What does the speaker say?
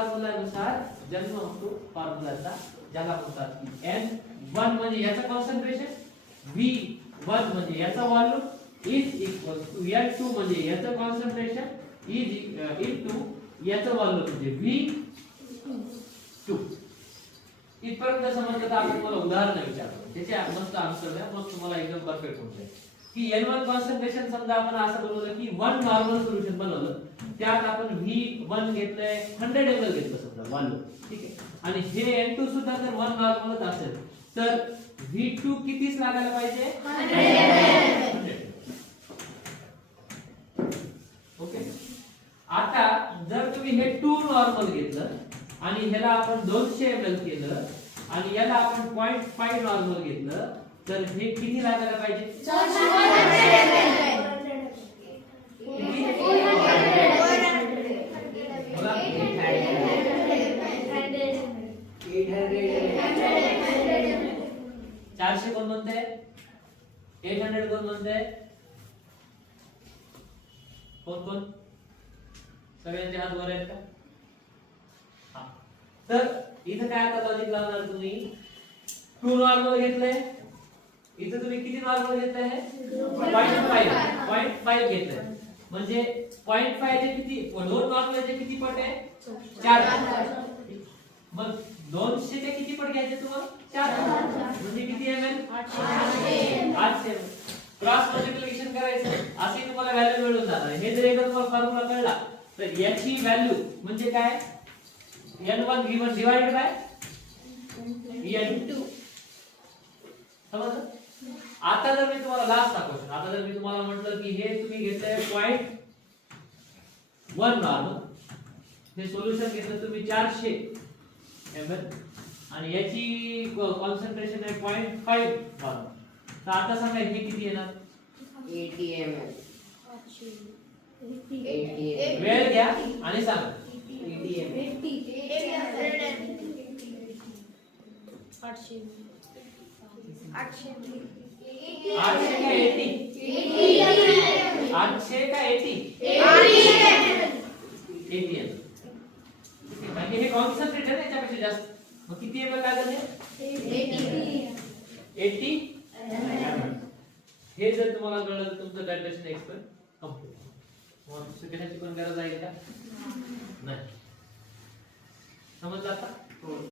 फॉर्म्युलानुसार जन्म होतो फॉर्म्युलाचा, ज्याला म्हणतात की N1 म्हणजे याचं कॉन्सन्ट्रेशन, V1 म्हणजे याचा volume is equal to N2 म्हणजे याचं कॉन्सन्ट्रेशन इज इनटू याचं व्हॉल्यूम म्हणजे V2. इथपर्यंत समजलं तर आपण तुम्हाला उदाहरण विचारतो, त्याचे मस्त आन्सर द्या, मग तुम्हाला एकदम परफेक्ट होऊन जाईल. की N1 कॉन्सन्ट्रेशन समजा आपण असं बनवलं की 1 नॉर्मल सोल्युशन बनवलं, त्यात आपण V1 घेतलंय 100 ml घेतलं समजा व्हॉल्यूम, ठीक आहे. आणि हे N2 सुद्धा जर 1 नॉर्मलच असेल तर V2 कितीच लागायला पाहिजे? 100. ओके. आता जर तुम्ही हे 2 नॉर्मल घेतलं आणि ह्याला आपण 200 ml केलं आणि याला आपण 0.5 नॉर्मल घेतलं तर हे किती लागायला पाहिजे? 400 कोण म्हणते? 800 कोण म्हणते? कोण सगळ्यांचे हात वर आहेत का? हा. तर इथं काय आता लॉजिक लावणार तुम्ही? 2 नॉर्मल घेतले, इथं तुम्ही किती नॉर्मल घेतले? 0.5 घेतले, म्हणजे 0.5 चे किती? 2 नॉर्मल चे किती पट आहे? 4. मग 200 चे किती पट घ्यायचे तुम्हाला? 4. म्हणजे किती ml? 800. क्रॉस मल्टिप्लिकेशन करायचं, असे तुम्हाला व्हॅल्यू मिळून जाणार. हे जर एकदा तुम्हाला फॉर्म्युला कळला तर याची व्हॅल्यू म्हणजे काय? N1 V1 divided by N2. समजलं? आता जर मी तुम्हाला लास्ट क्वेश्चन, आता जर मी तुम्हाला म्हटलं की हे तुम्ही घेतलंय 0.1 नॉर्मल, हे सोल्युशन घेतलं तुम्ही 400 ml आणि याची कॉन्सन्ट्रेशन आहे 0.5 नॉर्मल, तर आता सांगा हे किती येणार? 80 ml. वेळ घ्या आणि सांगा. 80 ml. 800 800 का 80? 800 का 80? 80 म्हणजे हे कॉन्सन्ट्रेट आहे ना याच्यापेक्षा जास्त, मग किती ml लागेल? 80 हे जर तुम्हाला कळलं तर तुमचं कॅल्क्युलेशन एक्सपर्ट कंप्लीट. मग कशाची पण गरज आहे का? नाही. समजलं आता?